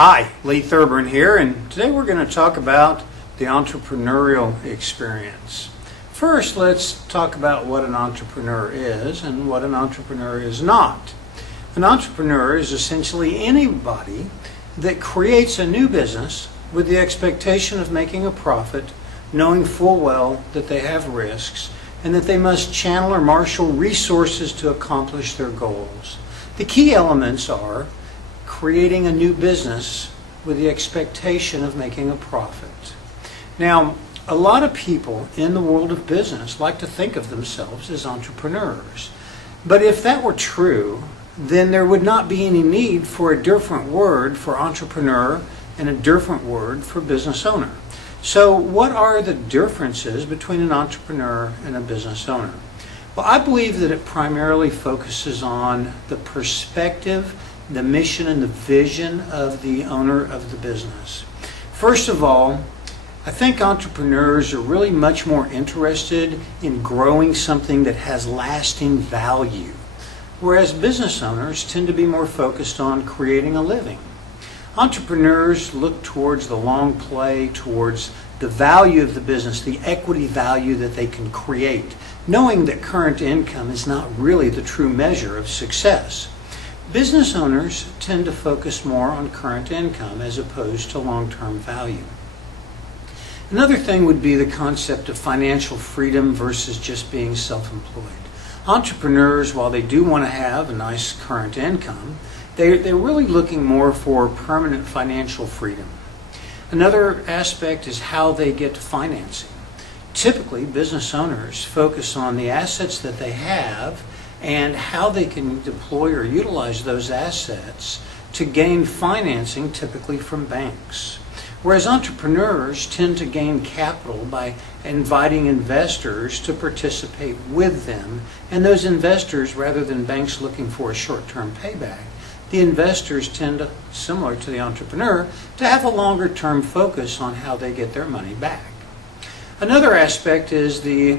Hi, Lee Thurburn here, and today we're going to talk about the entrepreneurial experience. First, let's talk about what an entrepreneur is and what an entrepreneur is not. An entrepreneur is essentially anybody that creates a new business with the expectation of making a profit, knowing full well that they have risks and that they must channel or marshal resources to accomplish their goals. The key elements are creating a new business with the expectation of making a profit. Now, a lot of people in the world of business like to think of themselves as entrepreneurs. But if that were true, then there would not be any need for a different word for entrepreneur and a different word for business owner. So what are the differences between an entrepreneur and a business owner? Well, I believe that it primarily focuses on the perspective, the mission, and the vision of the owner of the business. First of all, I think entrepreneurs are really much more interested in growing something that has lasting value, whereas business owners tend to be more focused on creating a living. Entrepreneurs look towards the long play, towards the value of the business, the equity value that they can create, knowing that current income is not really the true measure of success. Business owners tend to focus more on current income as opposed to long-term value. Another thing would be the concept of financial freedom versus just being self-employed. Entrepreneurs, while they do want to have a nice current income, they're really looking more for permanent financial freedom. Another aspect is how they get financing. Typically, business owners focus on the assets that they have and how they can deploy or utilize those assets to gain financing, typically from banks. Whereas entrepreneurs tend to gain capital by inviting investors to participate with them, and those investors, rather than banks looking for a short-term payback, the investors tend to, similar to the entrepreneur, to have a longer-term focus on how they get their money back. Another aspect is the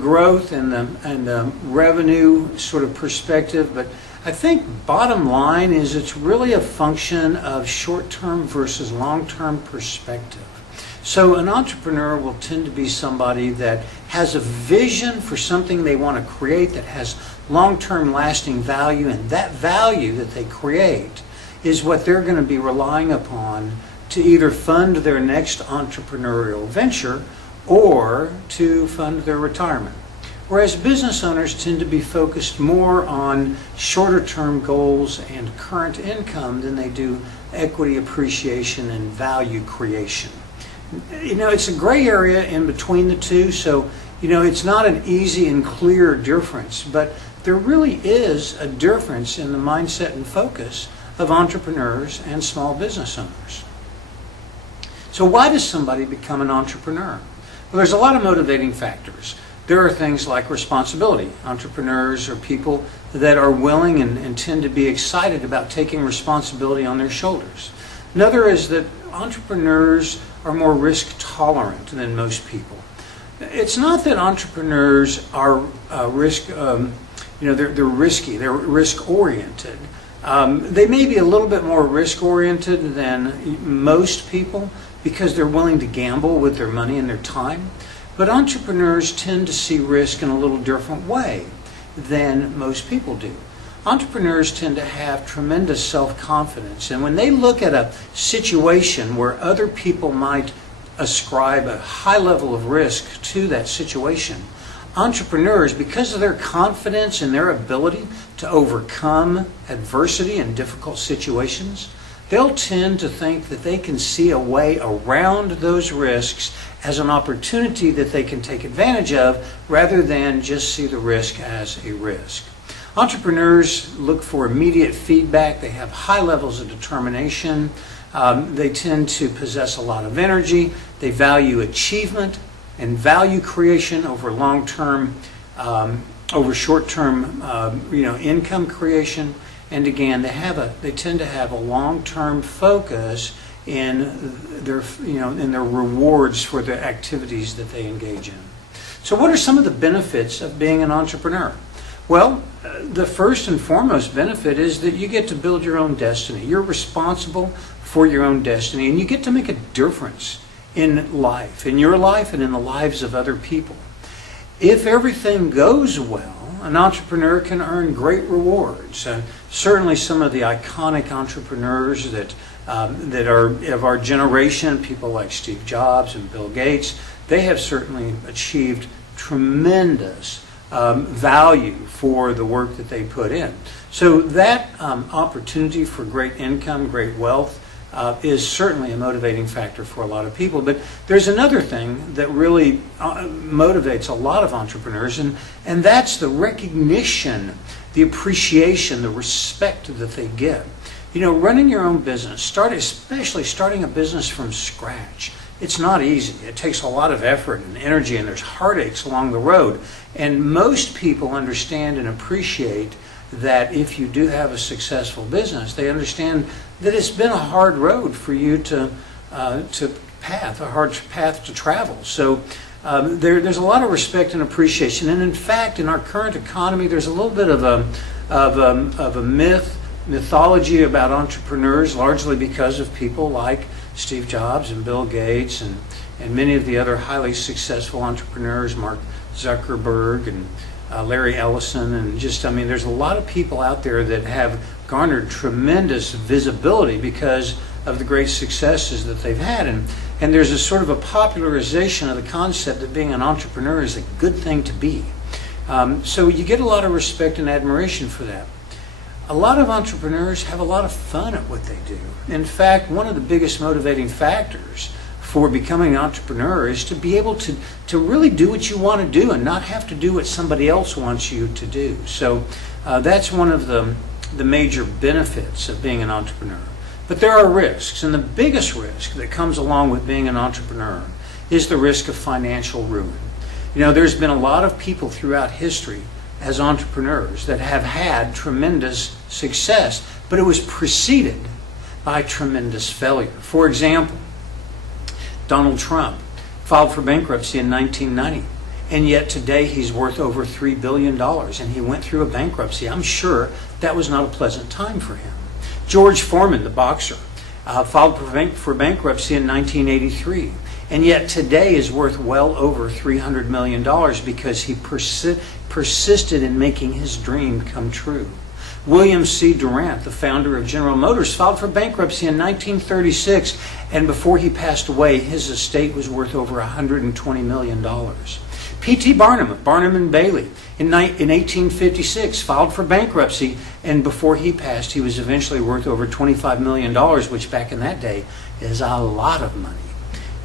growth and the revenue sort of perspective, but I think bottom line is it's really a function of short-term versus long-term perspective. So an entrepreneur will tend to be somebody that has a vision for something they want to create that has long-term lasting value, and that value that they create is what they're going to be relying upon to either fund their next entrepreneurial venture or to fund their retirement. Whereas business owners tend to be focused more on shorter term goals and current income than they do equity appreciation and value creation. It's a gray area in between the two, so it's not an easy and clear difference, but there really is a difference in the mindset and focus of entrepreneurs and small business owners. So why does somebody become an entrepreneur? Well, there's a lot of motivating factors. There are things like responsibility. Entrepreneurs are people that are willing and tend to be excited about taking responsibility on their shoulders. Another is that entrepreneurs are more risk tolerant than most people. It's not that entrepreneurs are they're risky, they're risk oriented. They may be a little bit more risk oriented than most people because they're willing to gamble with their money and their time. But entrepreneurs tend to see risk in a little different way than most people do. Entrepreneurs tend to have tremendous self-confidence, and when they look at a situation where other people might ascribe a high level of risk to that situation, entrepreneurs, because of their confidence and their ability to overcome adversity and difficult situations, they'll tend to think that they can see a way around those risks as an opportunity that they can take advantage of rather than just see the risk as a risk. Entrepreneurs look for immediate feedback. They have high levels of determination. They tend to possess a lot of energy. They value achievement and value creation over long-term, over short-term, income creation. And again, they tend to have a long-term focus in their rewards for the activities that they engage in. So what are some of the benefits of being an entrepreneur? Well, the first and foremost benefit is that you get to build your own destiny. You're responsible for your own destiny, and you get to make a difference in life, in your life and in the lives of other people. If everything goes well, an entrepreneur can earn great rewards. Certainly some of the iconic entrepreneurs that are of our generation, people like Steve Jobs and Bill Gates, they have certainly achieved tremendous value for the work that they put in. So that opportunity for great income, great wealth, is certainly a motivating factor for a lot of people. But there's another thing that really motivates a lot of entrepreneurs, and that's the recognition, the appreciation, the respect that they get. You know, running your own business, especially starting a business from scratch, it's not easy. It takes a lot of effort and energy, and there's heartaches along the road. And most people understand and appreciate that if you do have a successful business, they understand that it's been a hard road for you a hard path to travel. So there's a lot of respect and appreciation. And in fact, in our current economy, there's a little bit of a mythology about entrepreneurs, largely because of people like Steve Jobs and Bill Gates and many of the other highly successful entrepreneurs, Mark Zuckerberg and Larry Ellison, and there's a lot of people out there that have garnered tremendous visibility because of the great successes that they've had. And there's a sort of a popularization of the concept that being an entrepreneur is a good thing to be. So you get a lot of respect and admiration for that. A lot of entrepreneurs have a lot of fun at what they do. In fact, one of the biggest motivating factors for becoming an entrepreneur is to be able to really do what you want to do and not have to do what somebody else wants you to do. So that's one of the major benefits of being an entrepreneur. But there are risks, and the biggest risk that comes along with being an entrepreneur is the risk of financial ruin. You know, there's been a lot of people throughout history as entrepreneurs that have had tremendous success, but it was preceded by tremendous failure. For example, Donald Trump filed for bankruptcy in 1990, and yet today he's worth over $3 billion, and he went through a bankruptcy. I'm sure that was not a pleasant time for him. George Foreman, the boxer, filed for bankruptcy in 1983, and yet today is worth well over $300 million because he persisted in making his dream come true. William C. Durant, the founder of General Motors, filed for bankruptcy in 1936, and before he passed away, his estate was worth over $120 million. P.T. Barnum of Barnum and Bailey in 1856 filed for bankruptcy, and before he passed, he was eventually worth over $25 million, which back in that day is a lot of money.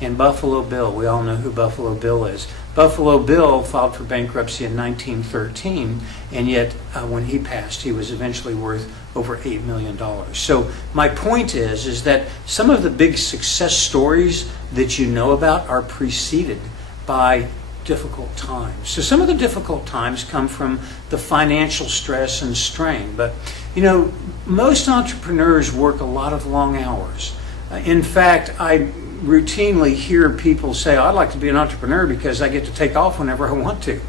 And Buffalo Bill, we all know who Buffalo Bill is. Buffalo Bill filed for bankruptcy in 1913, and yet when he passed, he was eventually worth over $8 million. So my point is that some of the big success stories that you know about are preceded by difficult times. So some of the difficult times come from the financial stress and strain. But, you know, most entrepreneurs work a lot of long hours. In fact, I routinely hear people say, I'd like to be an entrepreneur because I get to take off whenever I want to.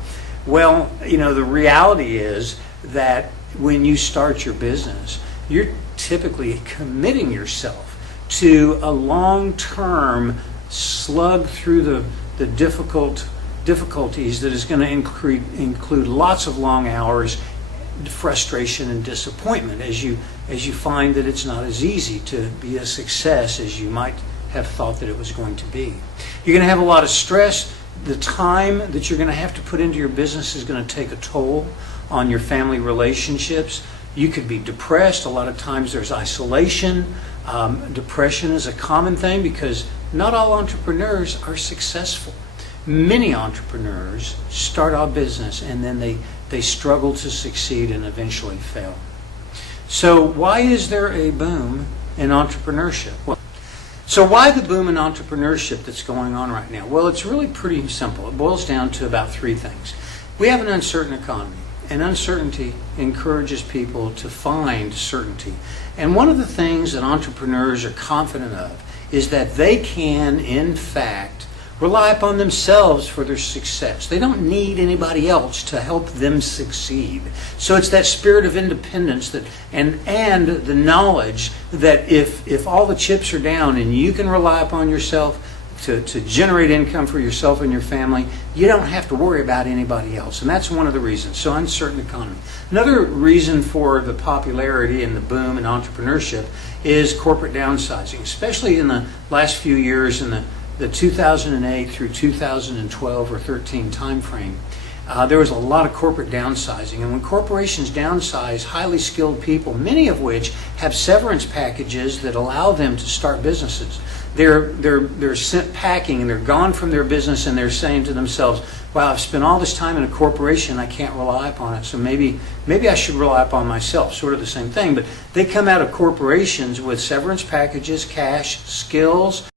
Well, you know, the reality is that when you start your business, you're typically committing yourself to a long-term slug through the difficulties that is going to include lots of long hours, frustration and disappointment as you find that it's not as easy to be a success as you might have thought that it was going to be. You're going to have a lot of stress. The time that you're going to have to put into your business is going to take a toll on your family relationships. You could be depressed. A lot of times there's isolation. Depression is a common thing because not all entrepreneurs are successful. Many entrepreneurs start a business and then they struggle to succeed and eventually fail. So why is there a boom in entrepreneurship? So why the boom in entrepreneurship that's going on right now? Well, it's really pretty simple. It boils down to about three things. We have an uncertain economy, and uncertainty encourages people to find certainty. And one of the things that entrepreneurs are confident of is that they can, in fact, rely upon themselves for their success. They don't need anybody else to help them succeed. So it's that spirit of independence that and the knowledge that if all the chips are down and you can rely upon yourself to generate income for yourself and your family, you don't have to worry about anybody else. And that's one of the reasons. So uncertain economy. Another reason for the popularity and the boom in entrepreneurship is corporate downsizing, especially in the last few years in the 2008 through 2012 or 13 time frame. There was a lot of corporate downsizing, and when corporations downsize highly skilled people, many of which have severance packages that allow them to start businesses, they're sent packing and they're gone from their business, and they're saying to themselves, wow, I've spent all this time in a corporation, I can't rely upon it, so maybe I should rely upon myself. Sort of the same thing, but they come out of corporations with severance packages, cash, skills,